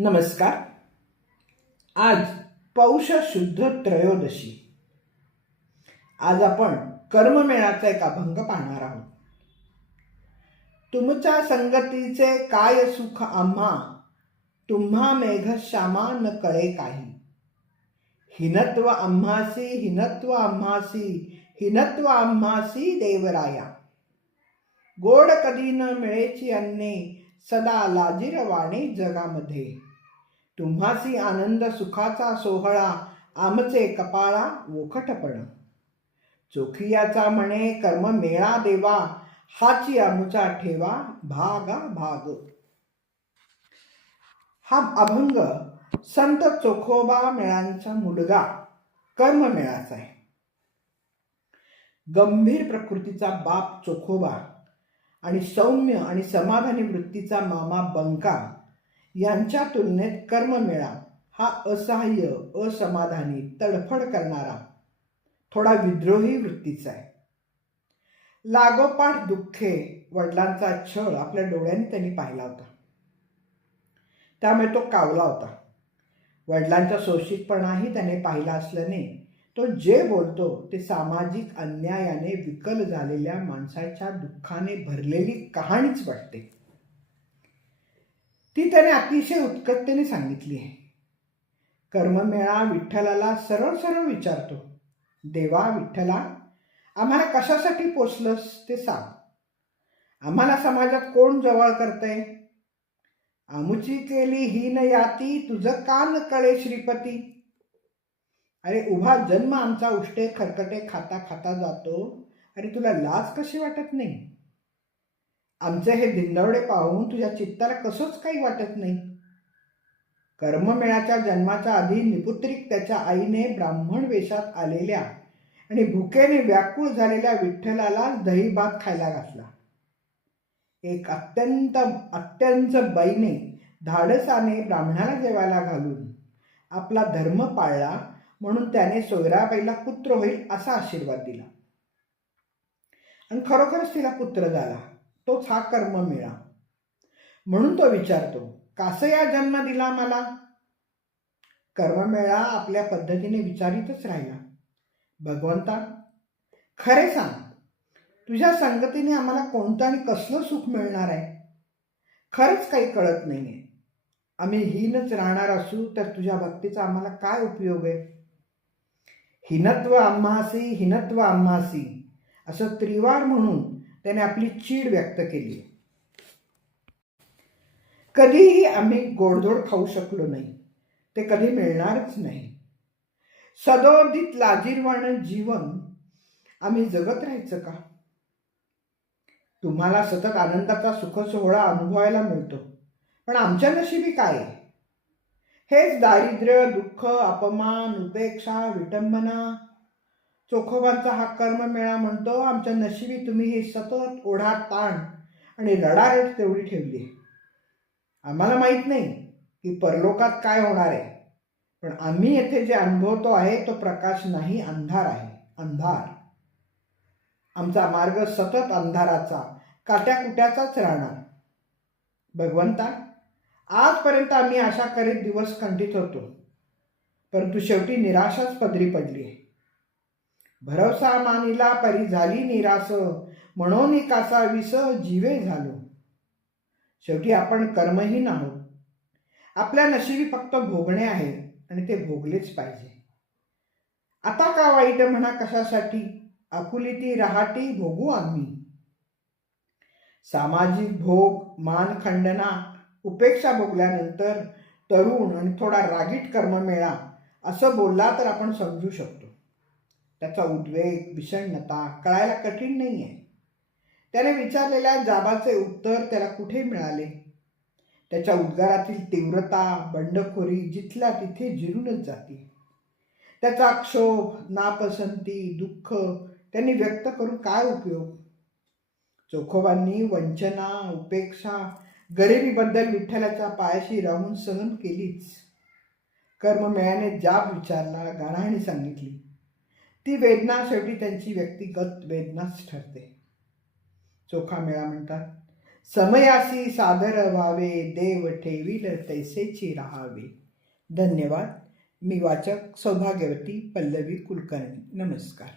नमस्कार. आज पौष शुद्ध त्रयोदशी. आज आपण कर्ममेळाचा एक अभंग पाहणार आहोत. तुमच्या संगतीचे काय सुख आम्हा? तुम्हा मेघ श्यामा न कळे काही. हिनत्व आम्हासी हिनत्व आम्हासी हिनत्व आम्हासी देवराया. गोड कधी न मिळेची अन्ने सदा लाजिरवाणी जगामध्ये. तुम्हासी आनंद सुखाचा सोहळा आमचे कपाळा वोखटपण चोखियाचा म्हणे कर्म मेळा देवा हाची आमुचा ठेवा भागा भाग. हा अभंग संत चोखोबा मेळांचा मुलगा कर्म मेळाचा आहे. गंभीर प्रकृतीचा बाप चोखोबा आणि सौम्य आणि समाधानी वृत्तीचा मामा बंका यांच्या तुलनेत कर्ममेळा हा असहाय्य असमाधानी तडफड करणारा थोडा विद्रोही वृत्तीचा आहे. लागोपाठ दुःखे वडिलांचा छळ आपल्या डोळ्यांनी त्यांनी पाहिला होता. त्यामुळे तो कावला होता. वडिलांचा शोषितपणाही त्याने पाहिला असल्याने तो जे बोलतो ते सामाजिक अन्यायाने विकल झालेल्या माणसाच्या दुःखाने भरलेली कहाणीच वाटते. ती त्याने अतिशय उत्कटतेने सांगितली आहे. कर्ममेळा विठ्ठलाला सरळ सरळ विचारतो देवा विठ्ठला आम्हाला कशासाठी पोचलंस ते सांग. आम्हाला समाजात कोण जवळ करतंय? आमुची केली ही न याती तुझं का न कळे श्रीपती. अरे उभा जन्म आमचा उष्टे खरकटे खाता खाता जातो. अरे तुला लाज कशी वाटत नाही? आमचे हे धिंदवडे पाहून तुझ्या चित्ताला कसंच काही वाटत नाही. कर्ममेळाच्या जन्माच्या आधी निपुत्रिक त्याच्या आईने ब्राह्मण वेशात आलेल्या आणि भुकेने व्याकुळ झालेल्या विठ्ठलाला दही भात खायला घातला. एक अत्यंत अत्यंत बाईने धाडसाने ब्राह्मणाला जेवायला घालून आपला धर्म पाळला म्हणून त्याने सोयराबाईला पुत्र होईल असा आशीर्वाद दिला. आणि खरोखरच तिला पुत्र झाला. तोच हा कर्म मिळा. म्हणून तो विचारतो कास या जन्म दिला मला? कर्ममेळा आपल्या पद्धतीने विचारितच राहिला. भगवंता खरे सांग तुझ्या संगतीने आम्हाला कोणतं आणि कसलं सुख मिळणार आहे? खरंच काही कळत नाही आहे आम्ही हीनच राहणार असू तर तुझ्या भक्तीचा आम्हाला काय उपयोग आहे? हिनत्व आम्हासी हिनत्व आम्हासी असं त्रिवार म्हणून त्याने आपली चीड व्यक्त केली. कधीही आम्ही गोडधोड खाऊ शकलो नाही. ते कधी मिळणारच नाही. सदोदित लाजीरवाणं जीवन आम्ही जगत राहायचं का? तुम्हाला सतत आनंदाचा सुख सोहळा अनुभवायला मिळतो. पण आमच्या नशिबी काय? आहे? हेच दारिद्र्य दुःख अपमान उपेक्षा विटंबना चोखोबांचा हा कर्ममेळा म्हणतो आमच्या नशिबी तुम्ही ही सतत ओढा ताण आणि रडारेट तेवढी ठेवली. आम्हाला माहीत नाही की परलोकात काय होणार आहे पण आम्ही येथे जे अनुभवतो आहे तो प्रकाश नाही अंधार आहे अंधार. आमचा मार्ग सतत अंधाराचा काट्याकुट्याचाच राहणार. भगवंता आजपर्यंत आम्ही आशा करीत दिवस खंडित होतो परंतु शेवटी निराशाच पदरी पडली. आहे भरवसा मानिला परी झाली निरास. म्हणून कासा विस जीवे झालो. शेवटी आपण कर्महीन आहोत. आपल्या नशिबी फक्त भोगणे आहे आणि ते भोगलेच पाहिजे. आता का वाईट म्हणा कशासाठी? आपुलिती रहाटी भोगू आम्ही. सामाजिक भोग मानखंडना उपेक्षा भोगल्यानंतर तरुण आणि थोडा रागीट कर्म मिळा असं बोलला तर आपण समजू शकतो. त्याचा उद्वेग विषण्णता कळायला कठीण नाही आहे त्याने विचारलेल्या जाबाचे उत्तर त्याला कुठे मिळाले? त्याच्या उद्गारातील तीव्रता बंडखोरी जिथल्या तिथे जिरूनच जाते. त्याचा क्षोभ नापसंती दुःख त्यांनी व्यक्त करून काय उपयोग? चोखोबांनी वंचना उपेक्षा गरिबीबद्दल विठ्ठलाच्या पायाशी राहून सहन केलीच. कर्ममेळ्याने जाब विचारला गाणाणी सांगितली. ती वेदना शेवटी त्यांची व्यक्तिगत वेदनाच ठरते. चोखा मेळा म्हणतात समयासी सादर व्हावे देव ठेवील तैसेची राहावे. धन्यवाद. मी वाचक सौभाग्यवती पल्लवी कुलकर्णी. नमस्कार.